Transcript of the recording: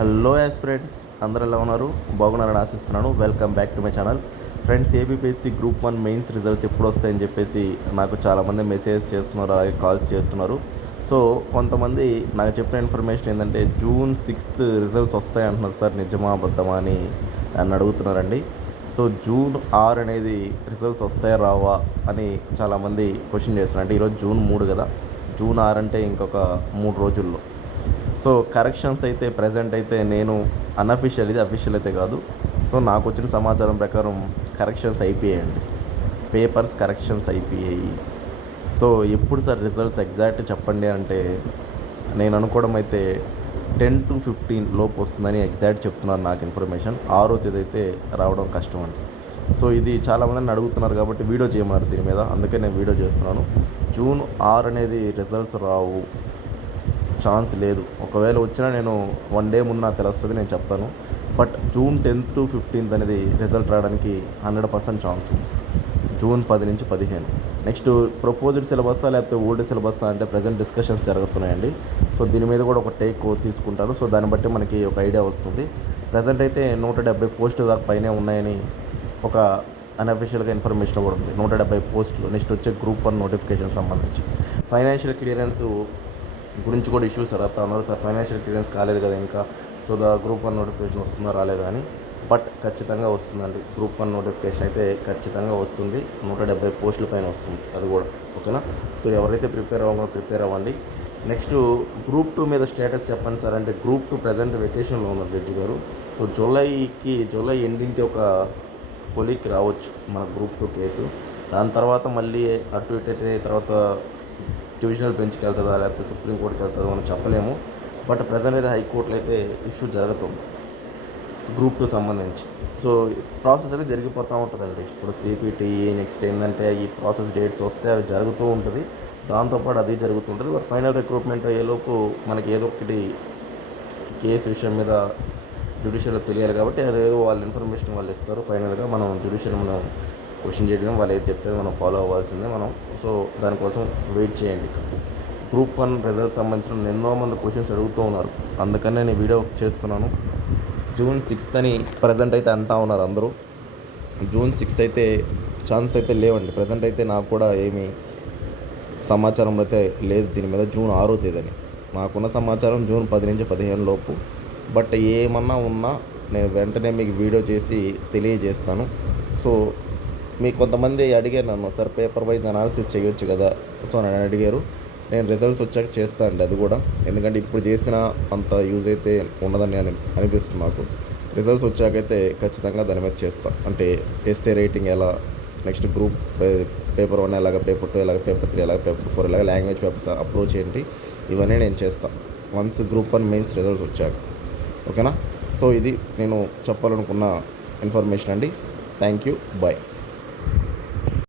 Hello aspirants, అందరూ ఎలా ఉన్నారు? బాగున్నారని ఆశిస్తున్నాను. Welcome back to my channel. Friends, ABPSC group 1 mains results ఎప్పుడు వస్తాయని చెప్పేసి నాకు చాలామంది మెసేజ్ చేస్తున్నారు, అలాగే కాల్స్ చేస్తున్నారు. సో కొంతమంది నాకు చెప్పిన ఇన్ఫర్మేషన్ ఏంటంటే జూన్ 6th రిజల్ట్స్ వస్తాయి అంటున్నారు. సార్ నిజమా అబద్ధమా అని నన్ను అడుగుతున్నారండి. సో జూన్ 6 అనేది రిజల్ట్స్ వస్తాయా రావా అని చాలామంది క్వశ్చన్ చేస్తున్నారు. అంటే ఈరోజు జూన్ 3 కదా, జూన్ 6 అంటే ఇంకొక 3 రోజుల్లో. సో కరెక్షన్స్ అయితే ప్రజెంట్ అయితే నేను అన్అఫీషియల్, ఇది అఫీషియల్ అయితే కాదు. సో నాకు వచ్చిన సమాచారం ప్రకారం కరెక్షన్స్ అయిపోయాయండి, పేపర్స్ కరెక్షన్స్ అయిపోయాయి. సో ఎప్పుడు సార్ రిజల్ట్స్ ఎగ్జాక్ట్ చెప్పండి అంటే నేను అనుకోవడం అయితే 10 to 15 లోపు వస్తుందని ఎగ్జాక్ట్ చెప్తున్నారు నాకు ఇన్ఫర్మేషన్. 6వ తేదీ అయితే రావడం కష్టం అండి. సో ఇది చాలామందిని అడుగుతున్నారు కాబట్టి వీడియో చేయమన్నారు దీని మీద, అందుకే నేను వీడియో చేస్తున్నాను. జూన్ 6 అనేది రిజల్ట్స్ రావు, ఛాన్స్ లేదు. ఒకవేళ వచ్చినా నేను 1 డే ముందు నాకు తెలుస్తుంది, నేను చెప్తాను. But June 10th to 15th అనేది రిజల్ట్ రావడానికి 100% ఛాన్స్ ఉంది. జూన్ 10 నుంచి 15. నెక్స్ట్ ప్రపోజ్డ్ సిలబస్సా లేకపోతే ఓల్డ్ సిలబస్సా అంటే ప్రజెంట్ డిస్కషన్స్ జరుగుతున్నాయండి. సో దీని మీద కూడా ఒక టేక్ తీసుకుంటారు. సో దాన్ని బట్టి మనకి ఒక ఐడియా వస్తుంది. ప్రజెంట్ అయితే 170 పోస్టులు దాకా పైనే ఉన్నాయని ఒక అన్అఫీషియల్గా ఇన్ఫర్మేషన్ కూడా ఉంది. 170 పోస్టులు. నెక్స్ట్ వచ్చే గ్రూప్ 1 నోటిఫికేషన్ సంబంధించి ఫైనాన్షియల్ క్లియరెన్స్ గురించి కూడా ఇష్యూస్ అడుగుతా ఉన్నారు. సార్ ఫైనాన్షియల్ క్లియరెన్స్ కాలేదు కదా ఇంకా, సో గ్రూప్ 1 నోటిఫికేషన్ వస్తుందా రాలేదా అని. బట్ ఖచ్చితంగా వస్తుందండి, గ్రూప్ 1 నోటిఫికేషన్ అయితే ఖచ్చితంగా వస్తుంది. 170 పోస్టుల పైన వస్తుంది అది కూడా, ఓకేనా. సో ఎవరైతే ప్రిపేర్ అవ్వండి. నెక్స్ట్ గ్రూప్ 2 మీద స్టేటస్ చెప్పండి సార్ అంటే, గ్రూప్ 2 ప్రజెంట్ వెకేషన్లో ఉన్నారు జడ్జి గారు. సో జూలై ఎండింగ్కి ఒక కొలీకి రావచ్చు మన గ్రూప్ 2 కేసు. దాని తర్వాత మళ్ళీ అటు ఇటు అయితే తర్వాత డివిజనల్ బెంచ్కి వెళ్తుందా లేకపోతే సుప్రీంకోర్టుకి వెళ్తుందో మనం చెప్పలేము. బట్ ప్రజెంట్ అయితే హైకోర్టులో అయితే ఇష్యూ జరుగుతుంది గ్రూప్ 2 సంబంధించి. సో ప్రాసెస్ అయితే జరిగిపోతూ ఉంటుందండి. ఇప్పుడు సిపిటి నెక్స్ట్ ఏంటంటే ఈ ప్రాసెస్ డేట్స్ వస్తే అవి జరుగుతూ ఉంటుంది, దాంతోపాటు అది జరుగుతుంటుంది. బట్ ఫైనల్ రిక్రూట్మెంట్ అయ్యేలోపు మనకి ఏదో ఒకటి కేసు విషయం మీద జ్యుడిషియల్లో తెలియాలి కాబట్టి అదేదో వాళ్ళ ఇన్ఫర్మేషన్ వాళ్ళు ఇస్తారు. ఫైనల్గా మనం జ్యుడిషియల్ మనం క్వశ్చన్ చేయడం, వాళ్ళు ఏది చెప్పేది మనం ఫాలో అవ్వాల్సిందే మనం. సో దానికోసం వెయిట్ చేయండి. గ్రూప్ 1 రిజల్ట్స్ సంబంధించిన ఎన్నో మంది క్వశ్చన్స్ అడుగుతూ ఉన్నారు, అందుకనే నేను వీడియో చేస్తున్నాను. జూన్ 6th అని ప్రజెంట్ అయితే అంటా ఉన్నారు అందరూ. జూన్ 6th అయితే ఛాన్స్ అయితే లేవండి. ప్రజెంట్ అయితే నాకు కూడా ఏమీ సమాచారం అయితే లేదు దీని మీద. జూన్ 6వ తేదీ అని నాకున్న సమాచారం జూన్ 10 నుంచి 15 లోపు. బట్ ఏమన్నా ఉన్నా నేను వెంటనే మీకు వీడియో చేసి తెలియజేస్తాను. సో మీకు కొంతమంది అడిగారు నన్ను, సార్ పేపర్ వైజ్ అనాలిసిస్ చేయొచ్చు కదా. సో నన్ను అడిగారు, నేను రిజల్ట్స్ వచ్చాక చేస్తాను అండి అది కూడా. ఎందుకంటే ఇప్పుడు చేసిన అంత యూజ్ అయితే ఉండదని అనిపిస్తుంది నాకు. రిజల్ట్స్ వచ్చాకైతే ఖచ్చితంగా దాని మీద చేస్తాను. అంటే ఎస్ఏ రేటింగ్ ఎలా, నెక్స్ట్ గ్రూప్ పేపర్ 1 ఎలాగ, పేపర్ 2 ఎలాగ, పేపర్ 3 ఎలాగ, పేపర్ 4 ఎలాగ, లాంగ్వేజ్ పేపర్స్ అప్రోచ్ ఏంటి, ఇవన్నీ నేను చేస్తాను వన్స్ గ్రూప్ 1 మెయిన్స్ రిజల్ట్స్ వచ్చాక, ఓకేనా. సో ఇది నేను చెప్పాలనుకున్న ఇన్ఫర్మేషన్ అండి. Thank you, bye.